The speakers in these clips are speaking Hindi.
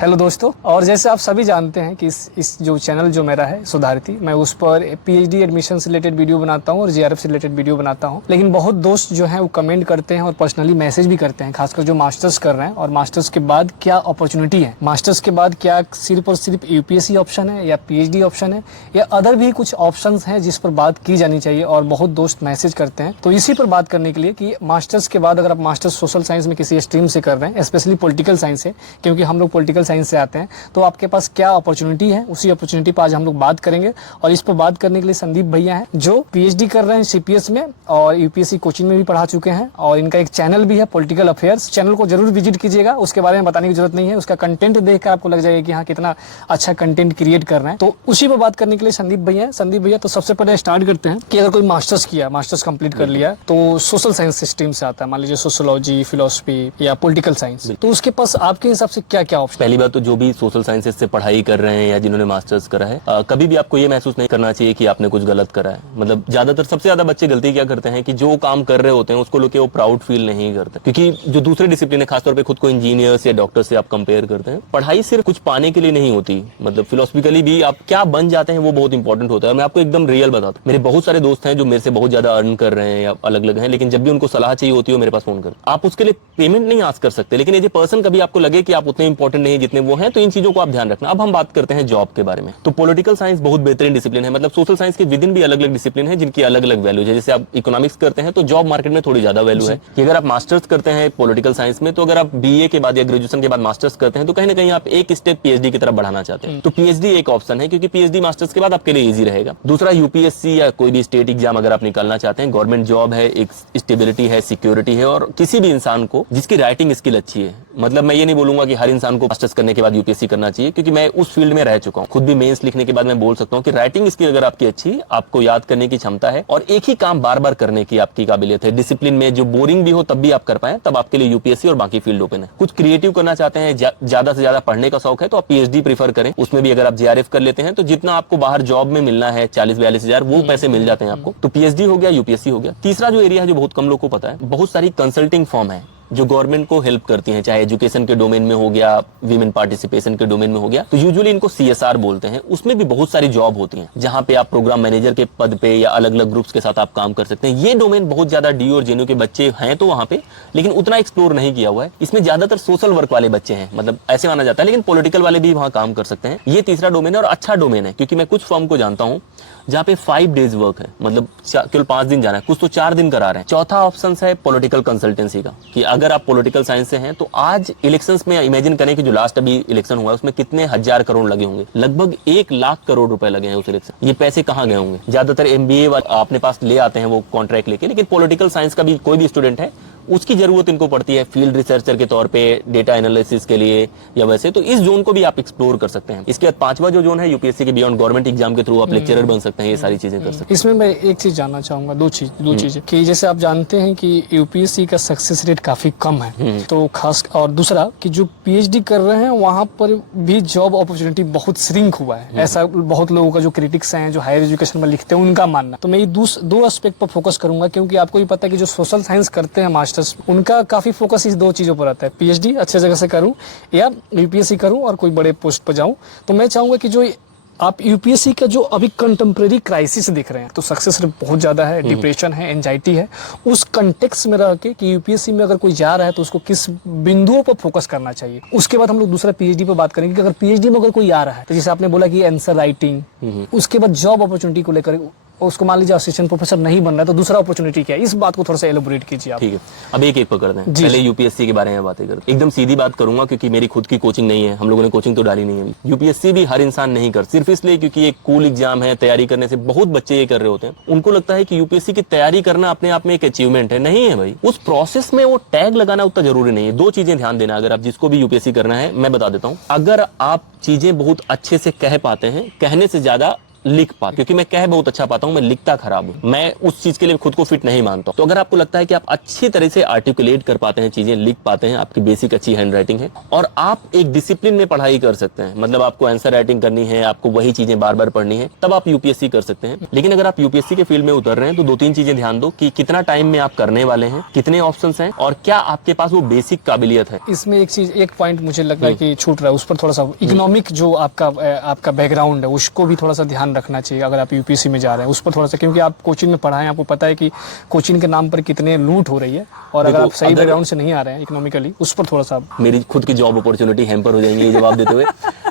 हेलो दोस्तों, और जैसे आप सभी जानते हैं कि इस जो चैनल जो मेरा है सुधारती, मैं उस पर पीएचडी एडमिशन से रिलेटेड वीडियो बनाता हूं और जेआरएफ से रिलेटेड वीडियो बनाता हूं। लेकिन बहुत दोस्त जो हैं वो कमेंट करते हैं और पर्सनली मैसेज भी करते हैं, खासकर जो मास्टर्स कर रहे हैं और मास्टर्स के बाद क्या अपॉर्चुनिटी है, मास्टर्स के बाद क्या सिर्फ और सिर्फ यूपीएससी ऑप्शन है या पीएचडी ऑप्शन है या अदर भी कुछ ऑप्शन हैं जिस पर बात की जानी चाहिए। और बहुत दोस्त मैसेज करते हैं, तो इसी पर बात करने के लिए कि मास्टर्स के बाद अगर आप मास्टर्स सोशल साइंस में किसी स्ट्रीम से कर रहे हैं, स्पेशली पॉलिटिकल साइंस से, क्योंकि हम लोग पॉलिटिकल साइंस से आते हैं, तो आपके पास क्या अपॉर्चुनिटी है, उसी अपॉर्चुनिटी पर आज हम लोग बात करेंगे। और इस पर बात करने के लिए संदीप भैया हैं जो पीएचडी कर रहे हैं सीपीएस में और यूपीएससी कोचिंग में भी पढ़ा चुके हैं, और इनका एक चैनल भी है पॉलिटिकल अफेयर्स। चैनल को जरूर विजिट कीजिएगा, उसके बारे में बताने की जरूरत नहीं है, उसका कंटेंट देखकर आपको लग जाएगा कि हाँ कितना अच्छा कंटेंट क्रिएट कर रहे हैं। तो उसी पर बात करने के लिए संदीप भैया, तो सबसे पहले स्टार्ट करते हैं कि अगर कोई मास्टर्स किया, मास्टर्स कंप्लीट कर लिया, तो सोशल साइंस स्ट्रीम से आता है, मान लीजिए सोशियोलॉजी, फिलोसफी या पॉलिटिकल साइंस, तो उसके पास आपके हिसाब से क्या क्या ऑप्शन? पहली बात तो जो भी सोशल साइंसेज से पढ़ाई कर रहे हैं या जिन्होंने मास्टर्स करा है, कभी भी आपको ये महसूस नहीं करना चाहिए कि आपने कुछ गलत करा है। मतलब ज्यादातर सबसे ज्यादा बच्चे गलती क्या करते हैं कि जो काम कर रहे होते हैं उसको लेके वो प्राउड फील नहीं करते, क्योंकि जो दूसरे डिसिप्लिन है, खासतौर पे खुद को इंजीनियर्स या डॉक्टर से आप कंपेयर करते हैं। पढ़ाई सिर्फ कुछ पाने के लिए नहीं होती, मतलब फिलोसफिकली भी आप क्या बन जाते हैं वो बहुत इंपॉर्टेंट होता है। मैं आपको एकदम रियल बताता हूँ, मेरे बहुत सारे दोस्त हैं जो मेरे से बहुत ज्यादा अर्न कर रहे हैं या अलग अलग हैं, लेकिन जब भी उनको सलाह चाहिए होती है वो मेरे पास फोन कर, आप उसके लिए पेमेंट नहीं आस्क कर सकते, लेकिन ये पर्सन कभी आपको लगे कि आप उतने इंपॉर्टेंट नहीं जितने वो हैं, तो इन चीजों को आप ध्यान रखना। अब हम बात करते हैं जॉब के बारे में। तो पॉलिटिकल साइंस बहुत बेहतरीन डिसिप्लिन है, मतलब सोशल साइंस के विद इन भी अलग अलग डिसिप्लिन है जिनकी अलग अलग वैल्यू है। जैसे आप इकोनॉमिक्स करते हैं तो जॉब मार्केट में थोड़ी ज्यादा वैल्यू है कि अगर आप मास्टर्स करते हैं पॉलिटिकल साइंस में, तो अगर आप बीए के बाद या ग्रेजुएशन के बाद मास्टर्स करते हैं तो कहीं ना कहीं आप एक स्टेप पीएचडी की तरफ बढ़ाना चाहते हैं, तो पीएचडी एक ऑप्शन है, क्योंकि पीएचडी मास्टर्स के बाद आपके लिए इजी रहेगा। दूसरा, यूपीएससी या कोई भी स्टेट एग्जाम अगर आप निकालना चाहते हैं, गवर्नमेंट जॉब है, एक स्टेबिलिटी है, सिक्योरिटी है, और किसी भी इंसान को जिसकी राइटिंग स्किल अच्छी है, मतलब मैं ये नहीं बोलूंगा कि हर इंसान को मास्टर्स करने के बाद यूपीएससी करना चाहिए, क्योंकि मैं उस फील्ड में रह चुका हूं, खुद भी मेंस लिखने के बाद मैं बोल सकता हूं कि राइटिंग स्किल अगर आपकी अच्छी, आपको याद करने की क्षमता है और एक ही काम बार बार करने की आपकी काबिलियत है, डिसिप्लिन में जो बोरिंग भी हो तब भी आप कर पाए, तब आपके लिए यूपीएससी और बाकी फील्ड ओपन है। कुछ क्रिएटिव करना चाहते हैं, ज्यादा से ज्यादा पढ़ने का शौक है, तो आप पीएचडी प्रीफर करें। उसमें भी अगर आप जेआरएफ कर लेते हैं तो जितना आपको बाहर जॉब में मिलना है 40-42 हजार, वो पैसे मिल जाते हैं आपको। तो पीएचडी हो गया, यूपीएससी हो गया। तीसरा जो एरिया है जो बहुत कम लोग को पता है, बहुत सारी कंसल्टिंग फर्म है जो गवर्नमेंट को हेल्प करती हैं, चाहे एजुकेशन के डोमेन में हो गया, विमेन पार्टिसिपेशन के डोमेन में हो गया, तो यूजुअली इनको सीएसआर बोलते हैं। उसमें भी बहुत सारी जॉब होती हैं जहां पे आप प्रोग्राम मैनेजर के पद पे या अलग अलग ग्रुप्स के साथ आप काम कर सकते हैं। ये डोमेन बहुत ज्यादा डी और जेएनयू के बच्चे हैं तो वहां पे, लेकिन उतना एक्सप्लोर नहीं किया हुआ है। इसमें ज्यादातर सोशल वर्क वाले बच्चे हैं, मतलब ऐसे माना जाता है, लेकिन पॉलिटिकल वाले भी वहां काम कर सकते हैं। ये तीसरा डोमेन है और अच्छा डोमेन है, क्योंकि मैं कुछ फर्म को जानता हूं जहाँ पे 5 डेज वर्क है, मतलब केवल 5 दिन जाना है, कुछ तो 4 दिन करा रहे हैं। चौथा ऑप्शन है पॉलिटिकल कंसल्टेंसी का, कि अगर आप पॉलिटिकल साइंस से हैं तो आज इलेक्शंस में इमेजिन करें कि जो लास्ट अभी इलेक्शन हुआ है उसमें कितने हजार करोड़ लगे होंगे, लगभग 1 लाख करोड़ रुपए लगे हैं उस इलेक्शन। ये पैसे कहाँ गए होंगे? ज्यादातर एमबीए अपने पास ले आते हैं वो कॉन्ट्रैक्ट लेके, लेकिन पॉलिटिकल साइंस का भी कोई भी स्टूडेंट है उसकी जरूरत इनको पड़ती है फील्ड रिसर्चर के तौर पे, डेटा एनालिसिस के लिए या वैसे, तो इस जोन को भी आप एक्सप्लोर कर सकते हैं। इसके बाद पांचवा जो जोन है यूपीएससी के बियॉन्ड गवर्नमेंट एग्जाम के थ्रू आप लेक्चरर बन सकते हैं, ये सारी चीजें कर सकते हैं। इसमें मैं एक चीज जानना चाहूंगा, दो चीजें कि जैसे आप जानते हैं कि यूपीएससी का सक्सेस रेट काफी कम है, तो खास, और दूसरा कि जो पीएचडी कर रहे हैं वहां पर भी जॉब अपॉर्चुनिटी बहुत श्रिंक हुआ है, ऐसा बहुत लोगों का, जो क्रिटिक्स हैं, जो हायर एजुकेशन में लिखते हैं, उनका मानना। तो मैं ये दो एस्पेक्ट पर फोकस करूंगा, क्योंकि आपको भी पता है कि जो सोशल साइंस करते हैं मास्टर्स, उनका काफी फोकस इस दो चीजों पर आता है, पीएचडी अच्छे जगह से करूं या यूपीएससी करूं और कोई बड़े पोस्ट पर जाऊं। तो मैं चाहूंगा कि जो आप यूपीएससी का जो अभी कंटेम्प्रेरी क्राइसिस दिख रहे हैं, तो सक्सेस रेट बहुत ज्यादा है, डिप्रेशन है, एंजाइटी है, उस कंटेक्स्ट में रह के कि यूपीएससी में अगर कोई जा रहा है तो उसको किस बिंदुओं पर फोकस करना चाहिए। उसके बाद हम लोग दूसरा पीएचडी पर बात करेंगे कि अगर पीएचडी में अगर कोई आ रहा है, तो जैसे आपने बोला कि आंसर राइटिंग, उसके बाद जॉब अपॉर्चुनिटी को लेकर उसको मान लीजिए असिस्टेंट प्रोफेसर नहीं बन रहा है, तो दूसरा अपॉर्चुनिटी क्या है, इस बात को थोड़ा सा एलोबोरेट कीजिए आप। ठीक है, अब एक एक पकड़ दें। पहले यूपीएससी के बारे में बातें करते हैं। एकदम सीधी बात करूंगा क्योंकि मेरी खुद की कोचिंग नहीं है, हम लोगों ने कोचिंग तो डाली नहीं है। यूपीएससी भी हर इंसान नहीं कर, सिर्फ इसलिए क्योंकि एक कूल एग्जाम है, तैयारी करने से बहुत बच्चे ये कर रहे होते हैं। उनको लगता है कि यूपीएससी की तैयारी करना अपने आप में एक अचीवमेंट है। नहीं है भाई, उस प्रोसेस में वो टैग लगाना उतना जरूरी नहीं है। दो चीजें ध्यान देना, अगर आप जिसको भी यूपीएससी करना है, मैं बता देता हूँ, अगर आप चीजें बहुत अच्छे से कह पाते हैं, कहने से ज्यादा लिख पाता, क्योंकि मैं कह बहुत अच्छा पाता हूं, मैं लिखता खराब हूं, मैं उस चीज के लिए खुद को फिट नहीं मानता। तो अगर आपको लगता है कि आप अच्छी तरह से आर्टिकुलेट कर पाते हैं, चीजें लिख पाते हैं, आपकी बेसिक अच्छी हैंड राइटिंग है और आप एक डिसिप्लिन में पढ़ाई कर सकते हैं, मतलब आपको आंसर राइटिंग करनी है, आपको वही चीजें बार बार पढ़नी है, तब आप यूपीएससी कर सकते हैं। लेकिन अगर आप यूपीएससी के फील्ड में उतर रहे हैं तो 2-3 चीजें ध्यान दो कि कितना टाइम में आप करने वाले हैं, कितने ऑप्शंस हैं और क्या आपके पास वो बेसिक काबिलियत है। इसमें एक पॉइंट मुझे लग रहा है कि छूट रहा है, उस पर थोड़ा सा इकोनॉमिक जो आपका बैकग्राउंड है उसको भी थोड़ा सा ध्यान रखना चाहिए अगर आप यूपीएससी में जा रहे हैं, उस पर थोड़ा सा, क्योंकि आप कोचिंग में पढ़ाएं, आपको पता है कि कोचिंग के नाम पर कितने लूट हो रही है और अगर आप सही बैकग्राउंड से नहीं आ रहे हैं इकोनॉमिकली, उस पर थोड़ा सा मेरी खुद की जॉब अपॉर्चुनिटी हैम्पर हो जाएंगी ये जवाब देते हुए।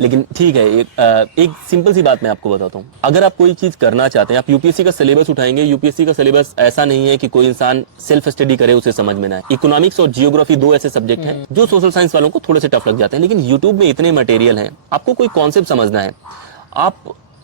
लेकिन ठीक है, एक सिंपल सी बात मैं आपको बताता हूँ। अगर आप कोई चीज करना चाहते हैं, आप यूपीएससी का सिलेबस उठाएंगे, यूपीएससी का सिलेबस ऐसा नहीं है कि कोई इंसान सेल्फ स्टडी करे उसे समझ में ना आए। इकोनॉमिक्स और जियोग्राफी 2 ऐसे सब्जेक्ट हैं जो सोशल साइंस वालों को थोड़े से टफ लग जाते हैं, लेकिन यूट्यूब में इतने मटेरियल हैं, आपको कोई कॉन्सेप्ट समझना है,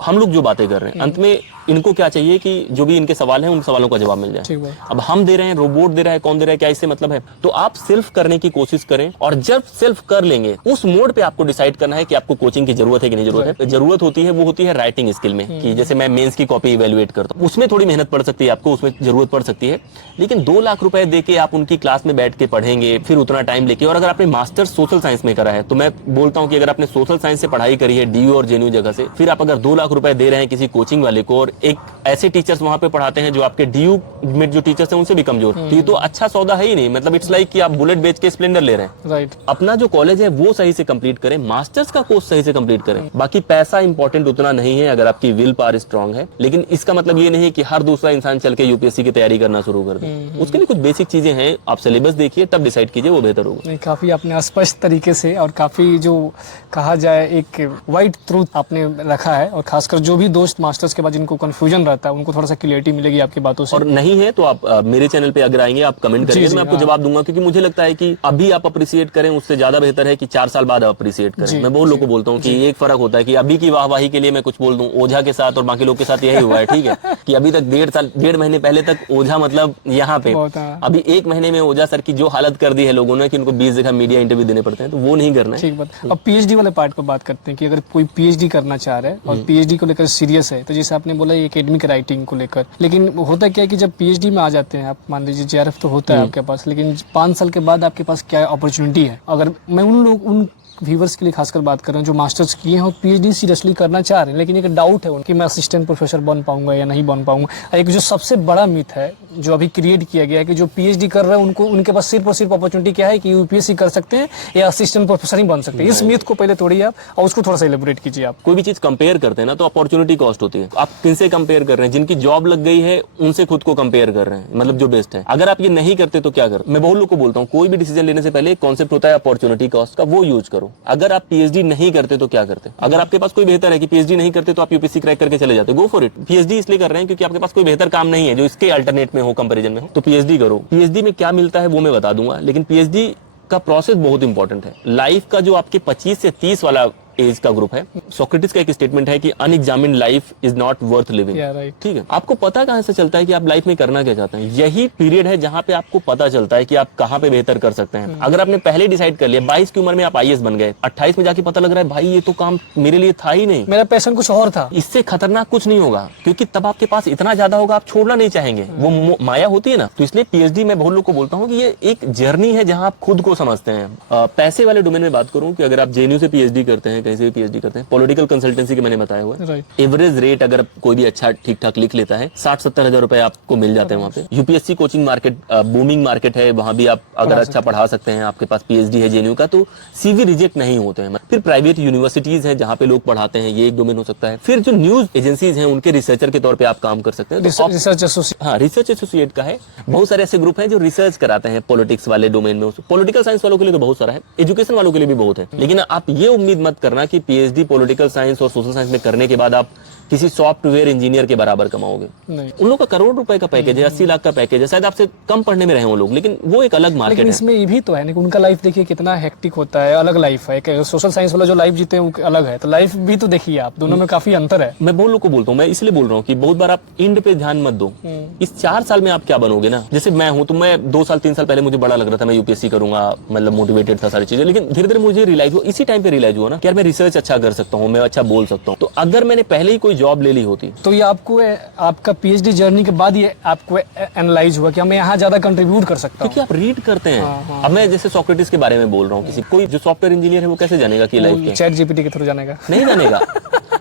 हम लोग जो बातें कर रहे हैं, अंत में इनको क्या चाहिए कि जो भी इनके सवाल हैं उन सवालों का जवाब मिल जाए। अब हम दे रहे हैं, रोबोट दे रहा है, कौन दे रहा है, क्या इससे मतलब है? तो आप सेल्फ करने की कोशिश करें और जब सेल्फ कर लेंगे उस मोड पे आपको डिसाइड करना है कि आपको कोचिंग की जरूरत है कि नहीं जरूरत है। जरूरत होती है वो होती है राइटिंग स्किल में, कि जैसे मैं मेंस की कॉपी इवेलुएट करता हूँ, उसमें थोड़ी मेहनत पड़ सकती है आपको, उसमें जरूरत पड़ सकती है। लेकिन 2 लाख रुपए देके आप उनकी क्लास में बैठ के पढ़ेंगे, फिर उतना टाइम लेके, और अगर आपने मास्टर्स सोशल साइंस में करा है तो मैं बोलता हूँ कि अगर आपने सोशल साइंस से पढ़ाई करी है डीयू और जेएनयू जगह से, फिर आप अगर 2 लाख रुपए दे रहे हैं किसी कोचिंग वाले को और एक ऐसे टीचर्स वहां पे पढ़ाते हैं जो आपके डीयू में जो टीचर्स हैं उनसे भी कमजोर, तो ये तो अच्छा सौदा है ही नहीं। मतलब इट्स लाइक कि आप बुलेट बेच के स्प्लेंडर ले रहे हैं। राइट। अपना जो कॉलेज है वो सही से कंप्लीट करें, मास्टर्स का कोर्स सही से कंप्लीट करें। बाकी पैसा इंपॉर्टेंट उतना नहीं है अगर आपकी विल पावर स्ट्रांग है, लेकिन इसका मतलब ये नहीं कि हर दूसरा इंसान चल के यूपीएससी की तैयारी करना शुरू कर दे। उसके लिए कुछ बेसिक चीजें हैं, आप सिलेबस देखिए तब डिसाइड कीजिए, वो बेहतर होगा। नहीं, काफी आपने स्पष्ट तरीके से और काफी जो कहा जाए एक वाइट ट्रूथ आपने रखा है, और खासकर जो भी दोस्त मास्टर्स के बाद जिनको कंफ्यूजन रहता है उनको थोड़ा सा क्लियरिटी मिलेगी आपकी बातों से। और नहीं है तो आप मेरे चैनल पे अगर आएंगे आप कमेंट करिए, मैं आपको जवाब दूंगा, क्योंकि मुझे लगता है कि अभी आप अप्रिशिएट करें उससे ज्यादा बेहतर है कि 4 साल बाद आप अप्रिशिएट करें। मैं बहुत लोगों को बोलता हूँ कि एक फर्क होता है कि अभी की वाहवाही के लिए मैं कुछ बोल दूं, ओझा के साथ और बाकी लोग के साथ यही हुआ है, ठीक है, कि अभी तक 1.5 महीने पहले तक ओझा मतलब यहाँ पे, अभी 1 महीने में ओझा सर की जो हालत कर दी है लोगों ने कि उनको 20 जगह मीडिया इंटरव्यू देने पड़ते हैं, तो वो नहीं करना है। ठीक बात। अब पीएचडी वाले पार्ट पर बात करते हैं कि अगर कोई पीएचडी करना चाह रहा है और पीएचडी को लेकर सीरियस है, तो जैसे आपने बोला एकेडमिक राइटिंग को लेकर, लेकिन होता क्या है कि जब पीएचडी में आ जाते हैं आप, मान लीजिए जेआरएफ तो होता है आपके पास, लेकिन 5 साल के बाद आपके पास क्या अपॉर्चुनिटी है? अगर मैं उन व्यूवर्स के लिए खासकर बात कर रहा हूँ जो मास्टर्स किए हैं और पीएचडी सीरियसली करना चाह रहे हैं, लेकिन एक डाउट है उनकी, मैं असिस्टेंट प्रोफेसर बन पाऊंगा या नहीं बन पाऊंगा। एक जो सबसे बड़ा मिथ है जो अभी क्रिएट किया गया है कि जो पीएचडी कर रहे हैं उनको, उनके पास सिर्फ और सिर्फ अपॉर्चुनिटी क्या है कि यूपीएससी कर सकते हैं या असिस्टेंट प्रोफेसर ही बन सकते हैं। इस मिथ को पहले तोड़िए आप और उसको थोड़ा सा एलिब्रेट कीजिए आप। कोई भी चीज कंपेयर करते हैं ना तो अपॉर्चुनिटी कॉस्ट होती है। आप किनसे कंपेयर कर रहे हैं? जिनकी जॉब लग गई है उनसे खुद को कंपेयर कर रहे हैं, मतलब जो बेस्ट है। अगर आप ये नहीं करते तो क्या करो? मैं बहुत लोग को बोलता हूँ कोई भी डिसीजन लेने से पहले एक कॉन्सेप्ट होता है अपॉर्चुनिटी कॉस्ट का, वो यूज करो। अगर आप पीएचडी नहीं करते तो क्या करते? अगर आपके पास कोई बेहतर है कि पीएचडी नहीं करते तो आप यूपीएससी क्रैक करके चले जाते, गो फॉर इट। पीएचडी इसलिए कर रहे हैं क्योंकि आपके पास कोई बेहतर काम नहीं है जो इसके अल्टरनेट में हो, कंपैरिजन में हो, तो पीएचडी करो। पीएचडी में क्या मिलता है वो मैं बता दूंगा, लेकिन पीएचडी का प्रोसेस बहुत इंपॉर्टेंट है। लाइफ का जो आपके 25 से 30 वाला एज का ग्रुप है, सोक्रेटिस का एक स्टेटमेंट है कि unexamined life is not worth living. ठीक है, आपको पता कहां से चलता है कि आप लाइफ में करना क्या चाहते हैं? यही पीरियड है जहां पे आपको पता चलता है कि आप कहां पे बेहतर कर सकते हैं। अगर आपने पहले डिसाइड कर लिया, 22 की उम्र में आप आईएएस बन गए, 28 में जाके पता लग रहा है भाई ये तो काम मेरे लिए था ही नहीं, मेरा पैशन कुछ और था, इससे खतरनाक कुछ नहीं होगा, क्योंकि तब आपके पास इतना ज्यादा होगा आप छोड़ना नहीं चाहेंगे। वो माया होती है ना। तो इसलिए पीएचडी मैं बहुत लोग को बोलता हूँ कि ये एक जर्नी है जहां आप खुद को समझते हैं। पैसे वाले डोमेन में बात करूं कि अगर आप जेएनयू से पीएचडी करते हैं, कहीं से भी पीएचडी करते हैं, पॉलिटिकल कंसल्टेंसी के मैंने बताया हुआ है, एवरेज रेट अगर कोई भी अच्छा ठीक ठाक लिख लेता है 60-70 हजार रुपए आपको मिल जाते हैं वहाँ पे। UPSC coaching market booming market है, वहां भी आप अगर अच्छा पढ़ा सकते हैं, आपके पास पीएचडी है जेएनयू का, तो सीवी रिजेक्ट नहीं होते हैं। फिर प्राइवेट यूनिवर्सिटीज हैं जहाँ पे लोग पढ़ाते हैं, ये एक डोमेन हो सकता है। फिर जो न्यूज एजेंसीज हैं उनके रिसर्चर के तौर पर आप काम कर सकते हैं। रिसर्च एसोसिएट का है, बहुत सारे ऐसे ग्रुप हैं जो रिसर्च कराते हैं पॉलिटिक्स वाले डोमेन में। पॉलिटिकल साइंस वालों के लिए तो बहुत सारा है, एजुकेशन वालों के लिए भी बहुत है, लेकिन आप ये उम्मीद मत करना कि पीएचडी पॉलिटिकल साइंस और सोशल साइंस में करने के बाद आप किसी सॉफ्टवेयर इंजीनियर के बराबर कमाओगे। उन लोगों का करोड़ रुपए का पैकेज है, 80 लाख का पैकेज है, शायद आपसे कम पढ़ने में रहे वो लोग, लेकिन वो एक अलग मार्केट है। इसमें ये भी तो है ना कि उनका लाइफ देखिए कितना हेक्टिक होता है, अलग लाइफ है। सोशल साइंस वाला जो लाइफ जीते हैं वो अलग है, तो लाइफ भी तो देखिए आप, दोनों में काफी अंतर है। मैं बहुत लोग को बोलता हूँ, मैं इसलिए बोल रहा हूँ कि बहुत बार आप इंड पे ध्यान मत दो। इस 4 साल में आप क्या बनोगे ना, जैसे मैं हूँ तो मैं 2 साल 3 साल पहले मुझे बड़ा लग रहा था मैं यूपीएससी करूंगा, मतलब मोटिवेटेड था सारी चीजें, लेकिन धीरे धीरे मुझे रियलाइज हुआ, इसी टाइम पे रियलाइज हुआ ना कि यार मैं मैं रिसर्च अच्छा कर सकता हूँ, मैं अच्छा बोल सकता हूँ। तो अगर मैंने पहले ही कोई जॉब ले ली होती तो ये आपको आपका पीएचडी जर्नी के बाद ये आपको एनालाइज हुआ कि मैं यहाँ ज्यादा कंट्रीब्यूट कर सकता हूँ। क्योंकि आप रीड करते हैं। अब मैं जैसे सोक्रेटिस के बारे में बोल रहा हूँ, किसी कोई जो सॉफ्टवेयर इंजीनियर है वो कैसे जानेगा कि लाइफ क्या चैट जीपीटी के थ्रू जानेगा, नहीं जानेगा।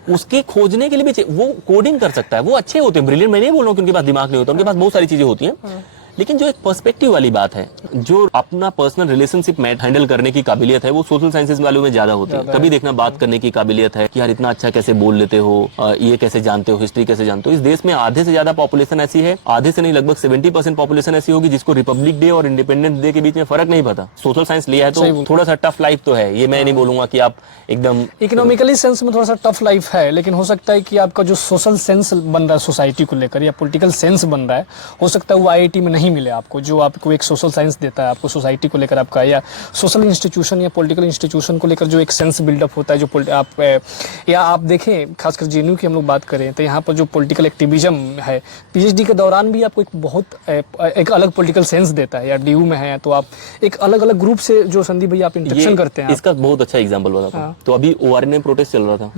उसके खोजने के लिए भी वो कोडिंग कर सकता है, वो अच्छे होते हैं, ब्रिलियंट। मैं नहीं बोल रहा हूँ कि उनके पास दिमाग नहीं होता, उनके पास बहुत सारी चीजें होती हैं, लेकिन जो एक पर्सपेक्टिव वाली बात है, जो अपना पर्सनल रिलेशनशिप मैट हैंडल करने की काबिलियत है, वो सोशल साइंसेज वालों में ज्यादा होती है। कभी देखना बात करने की काबिलियत है कि यार इतना अच्छा कैसे बोल लेते हो, ये कैसे जानते हो, हिस्ट्री कैसे जानते हो। इस देश में आधे से ज्यादा पॉपुलेशन ऐसी है, आधे से नहीं लगभग 70% पॉपुलेशन ऐसी होगी जिसको रिपब्लिक डे और इंडिपेंडेंस डे के बीच में फर्क नहीं पता। सोशल साइंस लिया है तो थोड़ा सा टफ लाइफ तो है, ये मैं नहीं बोलूंगा कि आप एकदम इकोनॉमिकली सेंस में थोड़ा सा टफ लाइफ है, लेकिन हो सकता है कि आपका जो सोशल सेंस बन रहा है सोसाइटी को लेकर या पॉलिटिकल सेंस बन रहा है, हो सकता है वो आईआईटी में नहीं मिले आपको, जो आपको एक सोशल साइंस देता है, आपको सोसाइटी को लेकर आपका या सोशल इंस्टीट्यूशन या पॉलिटिकल इंस्टीट्यूशन को लेकर जो एक सेंस बिल्डअप होता है, जो आप देखें खासकर जेएनयू की हम लोग बात करें तो यहाँ पर जो पॉलिटिकल एक्टिविज्म है, पीएचडी के दौरान भी आपको एक अलग पॉलिटिकल सेंस देता है। या डीयू में है तो आप एक अलग अलग ग्रुप से जो संदीप भैया आप इंटरेक्शन करते हैं। इसका बहुत अच्छा एग्जाम्पल बताता हूँ। तो अभी ओआरएन में प्रोटेस्ट चल रहा था,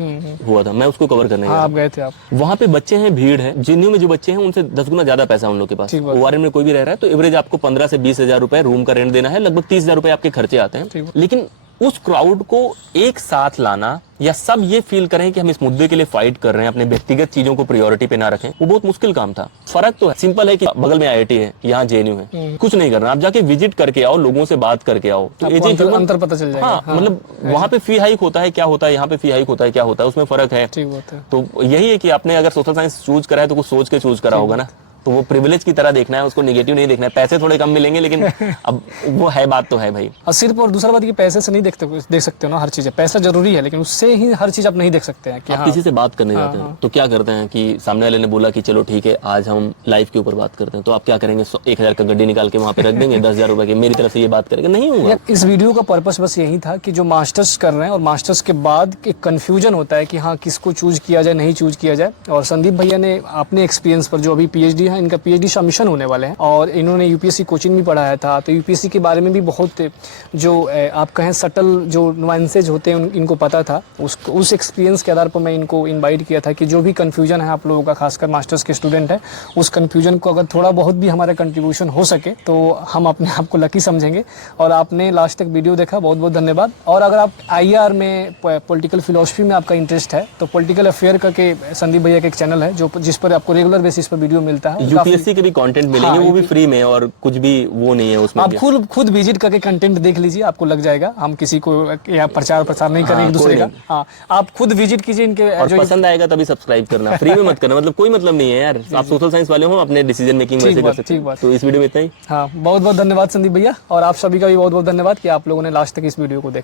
हुआ था, मैं उसको कवर करने गया। आप गए थे, आप वहाँ पे बच्चे हैं, भीड़ है, जेएनयू में जो बच्चे हैं उनसे 10 गुना ज्यादा पैसा उन लोग के पास। ओआरएन में कोई भी रह रहा है तो एवरेज आपको 15 से 20 हजार रुपए रूम का रेंट देना है, लगभग 30 हजार रुपए आपके खर्चे आते हैं। लेकिन उस क्राउड को एक साथ लाना या सब ये फील करें कि हम इस मुद्दे के लिए फाइट कर रहे हैं, अपने व्यक्तिगत चीजों को प्रायोरिटी पे ना रखें, वो बहुत मुश्किल काम था। फर्क तो है, सिंपल है कि बगल में आईआईटी है, यहाँ जेएनयू है, कुछ नहीं करना, आप जाके विजिट करके आओ, लोगों से बात करके आओ, तो अंतर पता चल जाएगा। हाँ, मतलब वहाँ पे फी हाइक होता है क्या होता है, यहाँ पे फी हाइक होता है क्या होता है, उसमें फर्क है। तो यही है कि आपने अगर सोशल साइंस चूज करा है तो कुछ सोच के चूज करा होगा ना, तो वो प्रिविलेज की तरह देखना है, उसको नेगेटिव नहीं देखना है। पैसे थोड़े कम मिलेंगे लेकिन अब वो है, बात तो है भाई। और सिर्फ और दूसरा बात कि पैसे से नहीं देख सकते हो ना हर चीज। पैसा जरूरी है लेकिन उससे ही हर चीज आप नहीं देख सकते हैं। कि आप किसी से बात करने जाते हैं तो क्या करते हैं कि सामने वाले ने बोला कि चलो ठीक है आज हम लाइफ के ऊपर बात करते हैं, तो आप क्या करेंगे, 1000 का गड्डी निकाल के वहाँ पे रख देंगे, 10,000 रुपए की मेरी तरफ से ये बात करेंगे, नहीं होगा। इस वीडियो का पर्पस बस यही था कि जो मास्टर्स कर रहे हैं और मास्टर्स के बाद एक कंफ्यूजन होता है कि हाँ किसको चूज किया जाए, नहीं चूज किया जाए। और संदीप भैया ने अपने एक्सपीरियंस पर, जो अभी पीएचडी है, इनका पीएचडी सबमिशन होने वाले हैं और इन्होंने यूपीएससी कोचिंग भी पढ़ाया था, तो यूपीएससी के बारे में भी बहुत जो आप कहें सटल जो नुआंसेज होते हैं इनको पता था। उस एक्सपीरियंस के आधार पर मैं इनको इनवाइट किया था कि जो भी कन्फ्यूजन है आप लोगों का, खासकर मास्टर्स के स्टूडेंट है, उस कन्फ्यूजन को अगर थोड़ा बहुत भी हमारा कंट्रीब्यूशन हो सके तो हम अपने आप को लकी समझेंगे। और आपने लास्ट तक वीडियो देखा, बहुत बहुत धन्यवाद। और अगर आप आईआर में पॉलिटिकल फिलोसफी में आपका इंटरेस्ट है तो पॉलिटिकल अफेयर करके संदीप भैया का एक चैनल है जिस पर आपको रेगुलर बेसिस पर वीडियो मिलता है। यूपीएससी के भी कंटेंट मिलेंगे, वो भी फ्री में, और कुछ भी वो नहीं है उसमें। आप खुद विजिट करके कंटेंट देख लीजिए, आपको लग जाएगा। हम किसी को या प्रचार नहीं करें एक दूसरे का। हाँ, आप खुद विजिट कीजिए इनके, और जो पसंद आएगा तभी सब्सक्राइब करना, फ्री में मत करना, मतलब कोई मतलब नहीं है यार। आप सोशल साइंस वाले हो, अपने डिसीजन मेकिंग वैसे कर सकते हैं। तो इस वीडियो में इतना ही। हाँ, बहुत बहुत धन्यवाद संदीप भैया, और आप सभी का भी बहुत बहुत धन्यवाद कि आप लोगों ने लास्ट तक इस वीडियो को देखा।